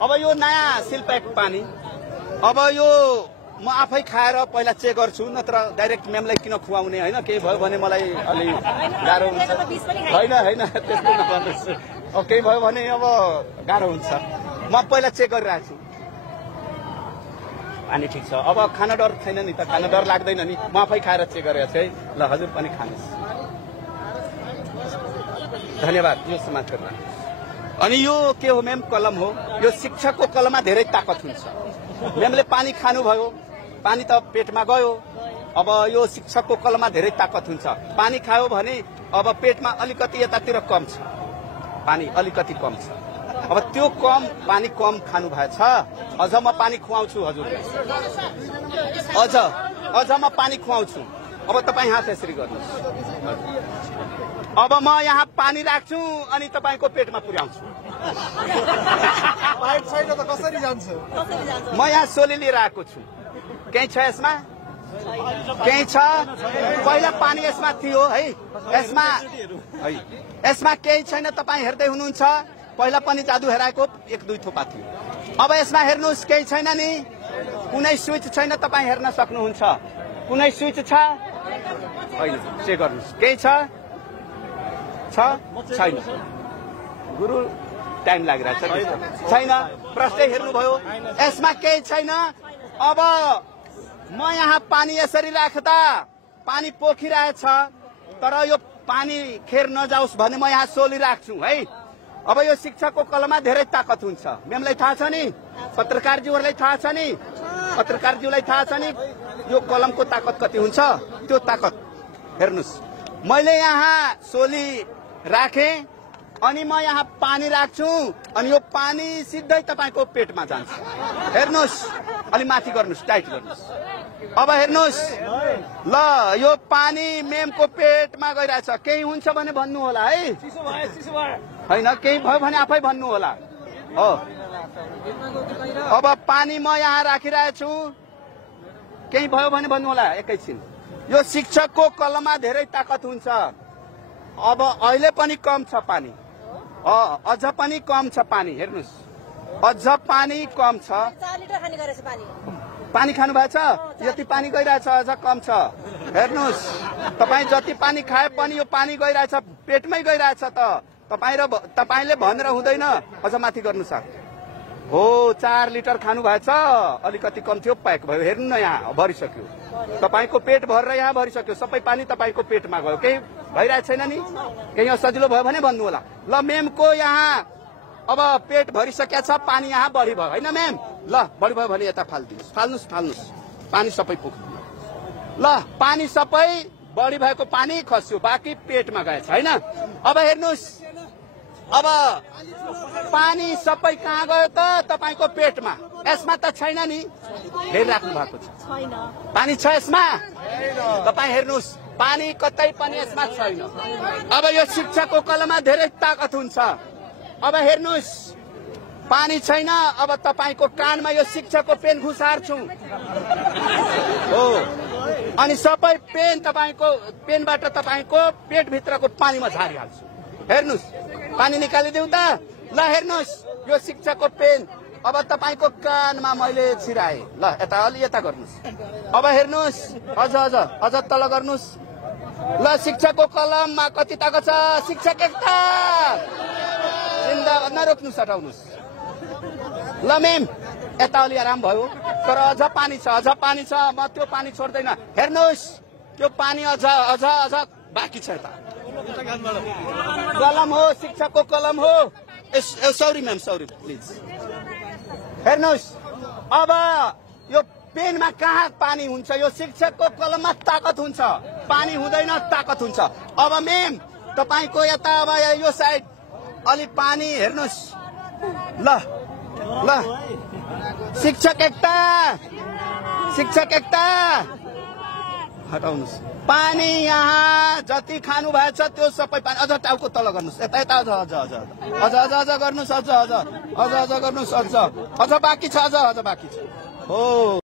अब यो नयाँ सिलप्याक पानी अब यो म आफै खाएर पहिला चेक गर्छु नत्र डाइरेक्ट मेमलाई किन खुवाउने हैन केही भयो भने मलाई अलि गाह्रो हुन्छ हैन हैन त्यस्तो नगर्नुस् अब केही भयो भने अब गाह्रो हुन्छ म पहिला चेक गरिराख्छु पानी ठीक छ अब खाना डर छैन नि त खाना डर लाग्दैन नि म आफै खाएर चेक गरेको छु है ल हजुर पनि खानुस् धन्यवाद यो समाज गर्न अनि यो के हो मेम कलम हो यो शिक्षकको कलममा धेरै ताकत हुन्छ मेमले पानी खानुभयो पानी त पेटमा गयो अब यो शिक्षकको कलममा धेरै ताकत हुन्छ पानी खायो भने अब पेटमा अलिकति यतातिर कम छ पानी अलिकति कम छ अब त्यो कम पानी कम खानु भएछ अझ म पानी खुवाउँछु हजुर अझ म पानी खुवाउँछु अब तपाईँ हात यसरी गर्नुहोस् अब म यहाँ पानी राख्छु अनि तपाईको पेटमा पुर्याउँछु पाइप छैन त कसरी जान्छ म यहाँ सोली लिएर आएको छु केही छ यसमा केही छ पहिला पानी यसमा थियो है यसमा केही छैन तपाईँ हेर्दै हुनुहुन्छ पहिला पनि जादु हेराएको एक दुई थोपा थियो अब यसमा हेर्नुहोस् केही छैन नि कुनै स्विच छैन तपाईँ हेर्न सक्नुहुन्छ कुनै स्विच छ होइन चेक गर्नुहोस् केही छ छैन गुरु टाइम लागिरहेछ छैन प्रश्न हेर्नुभयो यसमा केही छैन अब म यहाँ पानी यसरी राख्दा पानी पोखिरहेछ तर यो पानी खेर नजाओस् भने म यहाँ सोली राख्छु है अब यो शिक्षकको कलममा धेरै ताकत हुन्छ मेमलाई थाहा छ नि पत्रकारज्यूहरूलाई थाहा छ नि पत्रकारज्यूलाई थाहा छ नि यो कलमको ताकत कति हुन्छ त्यो ताकत हेर्नुस् मैले यहाँ सोली राखे अनि म यहाँ पानी राख्छु अनि यो पानी सिधै तपाईको पेटमा जान्छ हेर्नुस् अलि माथि गर्नुस् टाइट गर्नुस् अब हेर्नुस् ल यो पानी मेमको पेटमा गइरहेछ केही हुन्छ भने भन्नु होला है हैन केही भयो भने आफै भन्नु होला हो अब पानी म यहाँ राखिरहेछु केही भयो भने भन्नु होला एकैछिन यो शिक्षकको कलममा धेरै ताकत हुन्छ अब अहिले पनि कम छ पानी अझ पनि कम छ पानी हेर्नुस् अझ पानी कम छ 4 लिटर खाने गरेछ पानी खानु भएछ यति पानी गइरहेछ अझ कम छ हेर्नुस् तपाई जति पानी खाए पनि यो पानी गइरहेछ पेटमै गइरहेछ त तपाईले भनेर हुँदैन अझ माथि गर्नुस् हो 4 लिटर खानु भएछ अलिकति कम थियो प्याक भयो हेर्नु न यहाँ भरिसक्यो तपाईको पेट भरेर यहाँ भरिसक्यो सबै पानी तपाईको पेटमा गयो केही भइरहेको छैन नि केही सजिलो भयो भने भन्नु होला ल मेमको यहाँ अब पेट भरिसकेको छ पानी यहाँ बढी भयो हैन मेम ल बढी भयो भने यता फाल्नुस् पानी सबै पुग्यो ल पानी सबै बढी भएको पानी खस्यो बाँकी पेटमा गएछ हैन अब हेर्नुस् अब पानी सबै कहाँ गयो त तपाईको पेटमा यसमा त छैन नि हेरि राख्नु भएको छ पानी छ यसमा तपाई हेर्नुस् पानी कतै पनि यसमा छैन अब यो शिक्षकको कलममा धेरै ताकत हुन्छ अब हेर्नुस् पानी छैन अब तपाईको कानमा यो शिक्षकको पेन घुसार्छु हो अनि सबै पेन तपाईको पेनबाट तपाईको पेट भित्रको पानीमा झारिहाल्छु हेर्नुस् पानी निकालिदेऊ त ल हेर्नुस् यो शिक्षकको पेन अब तपाईको कानमा मैले छिराए ल यता अलि यता गर्नुस् अब हेर्नुस् अझ तल गर्नुस् ल शिक्षकको कलममा कति ताकत छ शिक्षक एकता जिन्दा नरोक्नुस् हटाउनुस् ल मेम यता अलि आराम भयो तर अझ पानी छ म त्यो पानी छोड्दैन हेर्नुस् त्यो पानी अझ बाँकी छ यता कलम हो शिक्षकको कलम हो सरी मेम सरी प्लिज हेर्नुस् अब यो पेनमा कहाँ पानी हुन्छ यो शिक्षकको कलममा ताकत हुन्छ पानी हुँदैन ताकत हुन्छ अब मेम तपाईको यता अब यो साइड अलि पानी हेर्नुस् ल शिक्षक एकता हटाउनुस् पानी यहाँ जति खानु भएछ त्यो सबै पानी अझ टाउको तल गर्नुस् यता अझ गर्नुस् अझ गर्नुस् अझ बाँकी छ हो